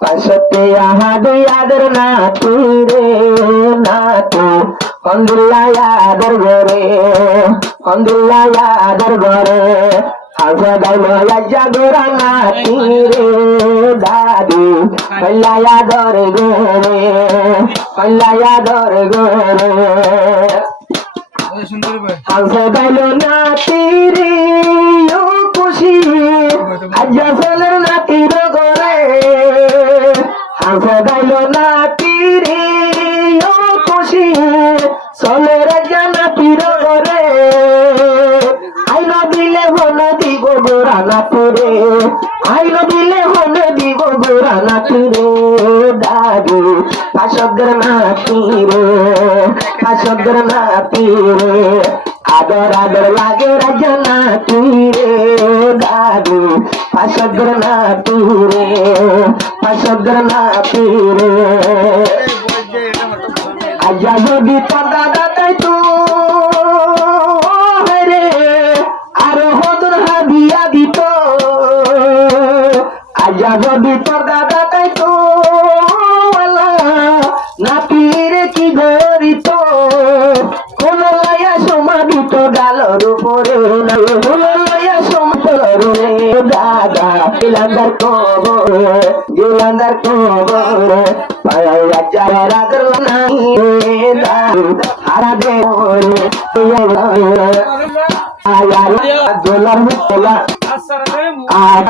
পাশতে আহাদু আদর নাতি রে নাতি কন্দুল্লাহ আদর ঘরে কন্দুল্লাহ আদর ঘরে হাজা গাইলো আজ্জা গোরা নাতি রে দাদি কল্লায়া দর ঘরে কল্লায়া দর ঘরে হাজা গাইলো নাতি রে ও খুশি আজ্জা চলের নাতির ঘরে হাজা গাইলো নাতি রে ও খুশি চলের আজ্জা নাতির ঘরে আইলো দিলে হনে দিব গোরা নাতিরে আইলো দিলে হনে দিব গোরা নাতিরে দাদি পাশগর নাতিরে পাশগর নাতিরে আদর আদর লাগে রাজা নাতিরে দাদি পাশগর নাতিরে পাশগর নাতিরে আজা যদি তোর দাদা তাই তো আজা যদি তোর দাদা তাই তো নাতিরে কি গরিত কোন লয়া সমাধিত গালর উপরে কোন লয়া সমতর রে দাদা গিলান্দার কবর আজা রাগর নাই হারা দে আয়ার দোলার মুলা আর